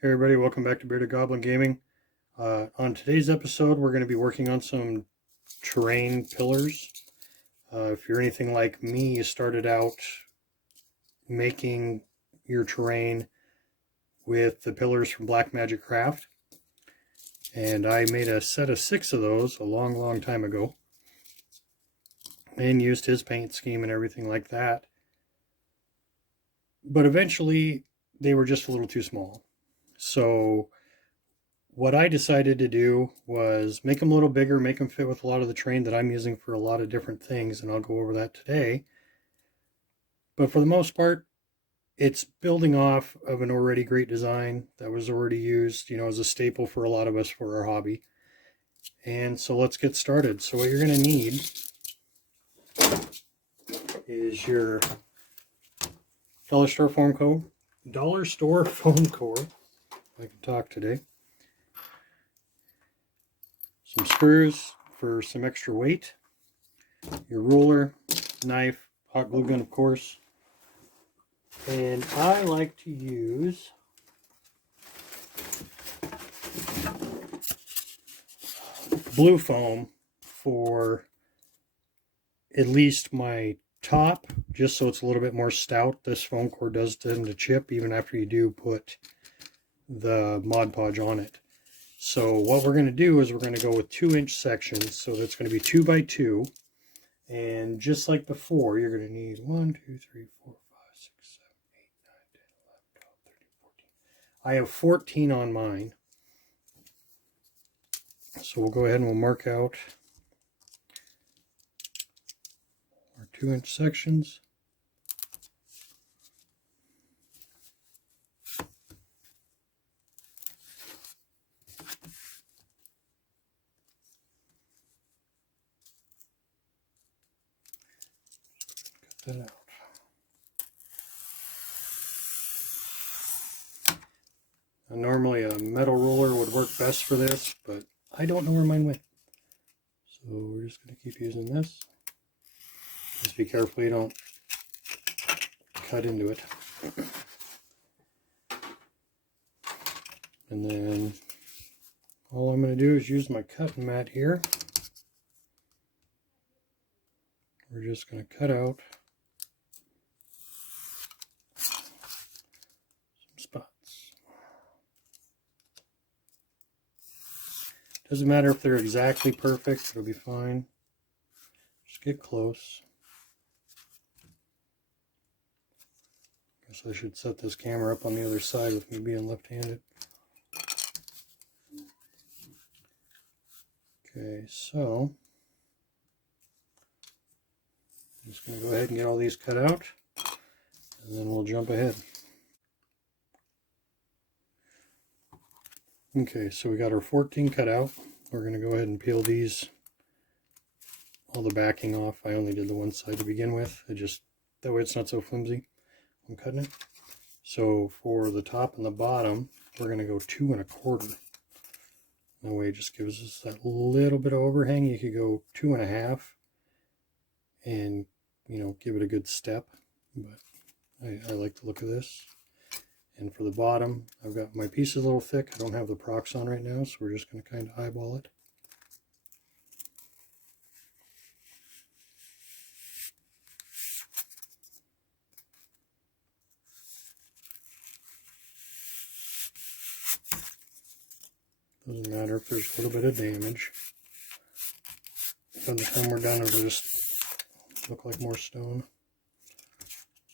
Hey everybody, welcome back to Bearded Goblin Gaming. On today's episode, we're going to be working on some terrain pillars. If you're anything like me, you started out making your terrain with the pillars from Black Magic Craft. And I made a set of 6 of those a long time ago. And used his paint scheme and everything like that. But eventually, they were just a little too small. So what I decided to do was make them a little bigger, make them fit with a lot of the terrain that I'm using for a lot of different things, and I'll go over that today. But for the most part, it's building off of an already great design that was already used, as a staple for a lot of us for our hobby. And so let's get started. So what you're going to need is your dollar store foam core. I can talk today. Some screws for some extra weight, your ruler, knife, hot glue gun, of course. And I like to use blue foam for at least my top, just so it's a little bit more stout. This foam core does tend to chip even after you do put the Mod Podge on it. So what we're going to do is we're going to go with 2-inch sections. So that's going to be 2 by 2. And just like before, you're going to need 1, 2, 3, 4, 5, 6, 7, 8, 9, 10, 11, 12, 13, 14. I have 14 on mine. So we'll go ahead and we'll mark out our 2-inch sections. Cut that out. Now, normally a metal ruler would work best for this, but I don't know where mine went. So we're just going to keep using this. Just be careful you don't cut into it. And then all I'm going to do is use my cutting mat here. We're just going to cut out some spots. Doesn't matter if they're exactly perfect, it'll be fine. Just get close. Guess I should set this camera up on the other side with me being left-handed. Okay, so I'm just going to go ahead and get all these cut out, and then we'll jump ahead. Okay, so we got our 14 cut out. We're going to go ahead and peel all the backing off. I only did the one side to begin with. That way it's not so flimsy. I'm cutting it. So for the top and the bottom, we're going to go 2 1/4. That way it just gives us that little bit of overhang. You could go 2 1/2 and, give it a good step. But I like the look of this. And for the bottom, I've got my piece a little thick. I don't have the procs on right now, so we're just going to kind of eyeball it. Doesn't matter if there's a little bit of damage. By the time we're done, it'll just look like more stone.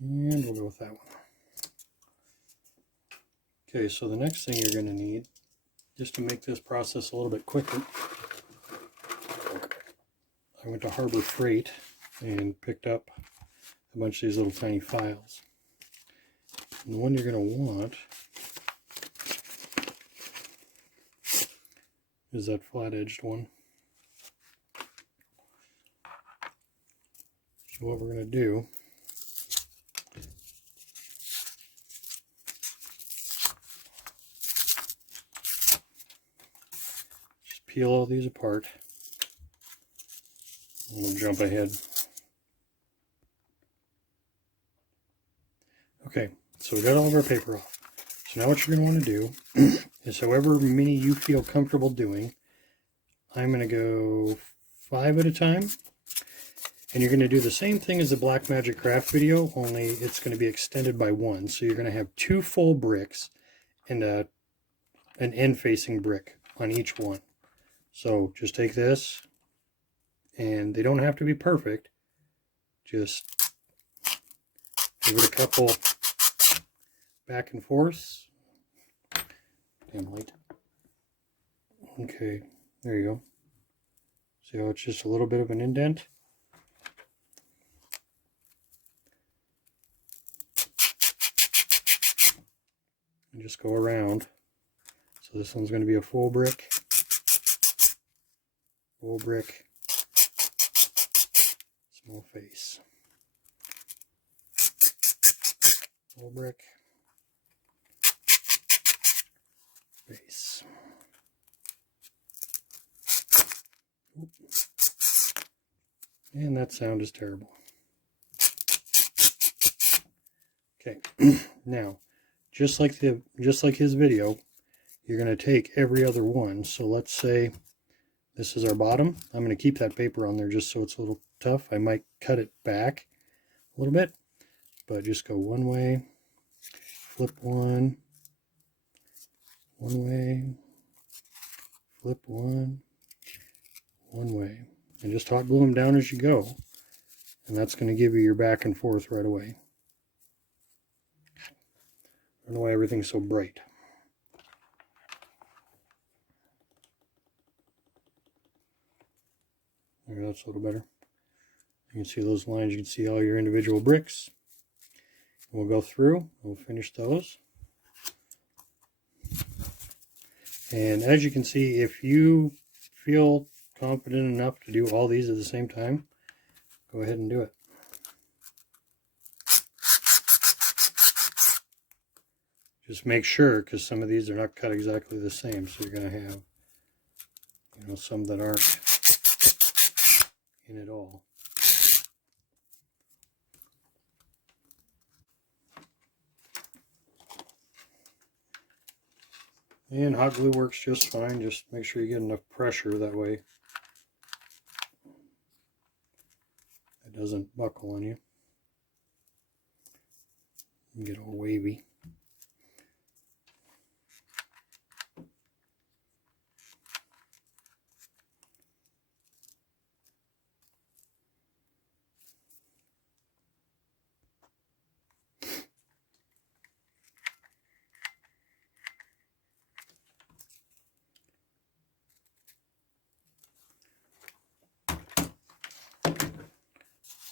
And we'll go with that one. Okay, so the next thing you're going to need, just to make this process a little bit quicker, I went to Harbor Freight and picked up a bunch of these little tiny files. And the one you're going to want is that flat-edged one. So what we're going to do, just peel all these apart, and we'll jump ahead. Okay, so we got all of our paper off. So now what you're going to want to do is however many you feel comfortable doing, I'm going to go 5 at a time. And you're going to do the same thing as the Black Magic Craft video, only it's going to be extended by 1. So you're going to have 2 full bricks and an end-facing brick on each one. So just take this, and they don't have to be perfect. Just give it a couple back and forth. Damn light. Okay, there you go. See how it's just a little bit of an indent? And just go around. So this one's going to be a full brick, small face, full brick, face. Oop. And that sound is terrible. Okay, now just like his video, you're going to take every other one. So let's say this is our bottom. I'm going to keep that paper on there just so it's a little tough. I might cut it back a little bit, but just go one way, flip one way, flip one way, and just hot glue them down as you go. And that's going to give you your back and forth right away. I don't know why everything's so bright. There, that's a little better. You can see those lines, you can see all your individual bricks. We'll go through, we'll finish those. And as you can see, if you feel confident enough to do all these at the same time, go ahead and do it. Just make sure, because some of these are not cut exactly the same, so you're going to have, you know, some that aren't in it all. And hot glue works just fine. Just make sure you get enough pressure, that way it doesn't buckle on you and get all wavy.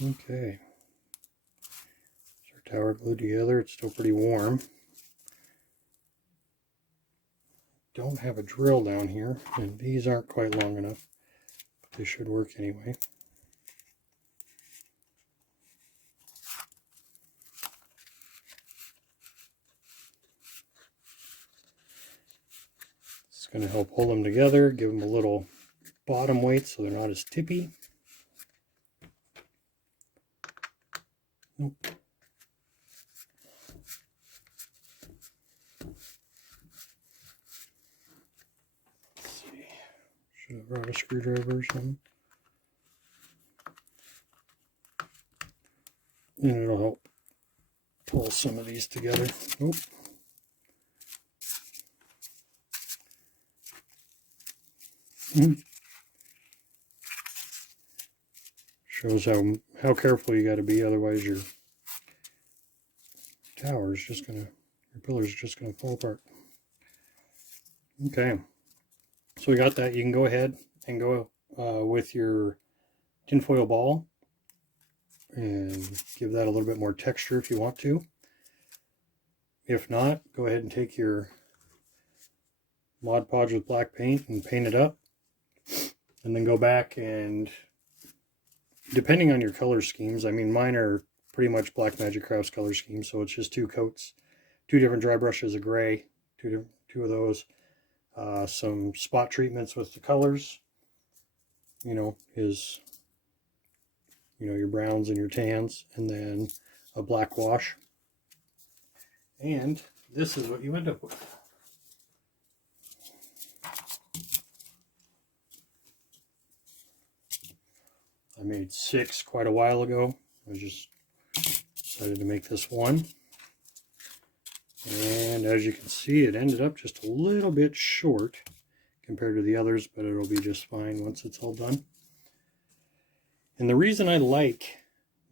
Okay, so our tower glued together. It's still pretty warm. Don't have a drill down here, and these aren't quite long enough, but they should work anyway. It's going to help hold them together, give them a little bottom weight so they're not as tippy. Nope. Let's see. Should have brought a screwdriver or something. And it'll help pull some of these together. Nope. Shows how careful you got to be, otherwise your tower is just gonna, your pillars are just gonna fall apart. Okay, so we got that. You can go ahead and go with your tinfoil ball and give that a little bit more texture if you want to. If not, go ahead and take your Mod Podge with black paint and paint it up, and then go back and, depending on your color schemes, I mean mine are pretty much Black Magic Crafts color scheme, so it's just 2 coats, 2 different dry brushes of gray, two of those, some spot treatments with the colors, you know, your browns and your tans, and then a black wash. And this is what you end up with. I made 6 quite a while ago. I just decided to make this one. And as you can see, it ended up just a little bit short compared to the others, but it'll be just fine once it's all done. And the reason I like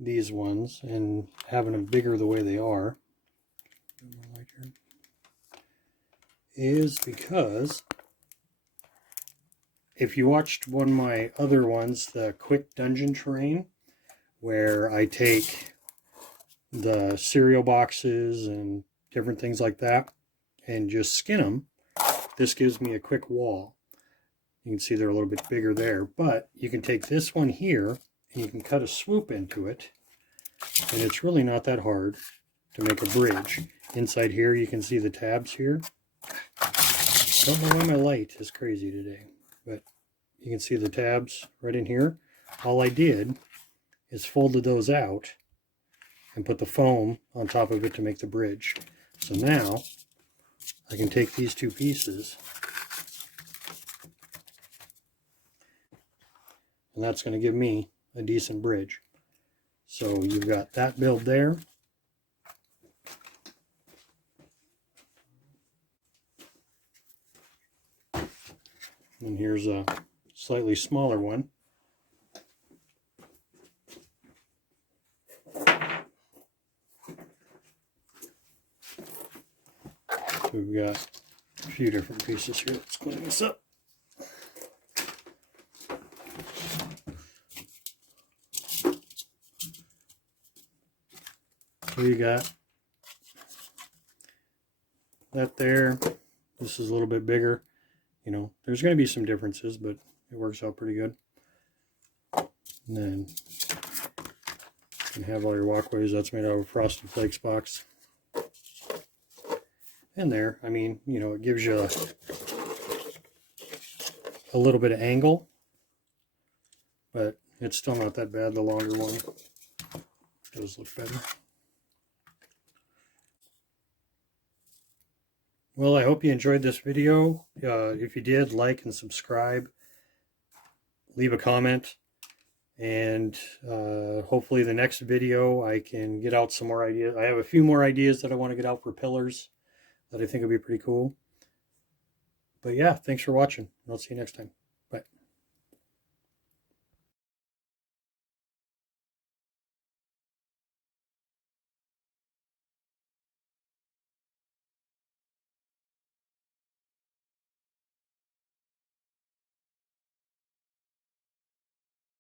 these ones and having them bigger the way they are is because if you watched one of my other ones, the quick dungeon terrain, where I take the cereal boxes and different things like that and just skin them, this gives me a quick wall. You can see they're a little bit bigger there, but you can take this one here and you can cut a swoop into it, and it's really not that hard to make a bridge. Inside here you can see the tabs here. Don't know why my light is crazy today, but you can see the tabs right in here. All I did is folded those out and put the foam on top of it to make the bridge. So now I can take these 2 pieces, and that's going to give me a decent bridge. So you've got that build there. And here's a slightly smaller one. So we've got a few different pieces here. Let's clean this up. So you got that there. This is a little bit bigger. You know, there's going to be some differences, but it works out pretty good. And then you can have all your walkways. That's made out of a Frosted Flakes box. And there, I mean, you know, it gives you a little bit of angle, but it's still not that bad. The longer one does look better. Well, I hope you enjoyed this video. If you did, like and subscribe. Leave a comment. And hopefully the next video I can get out some more ideas. I have a few more ideas that I want to get out for pillars that I think would be pretty cool. But yeah, thanks for watching. I'll see you next time.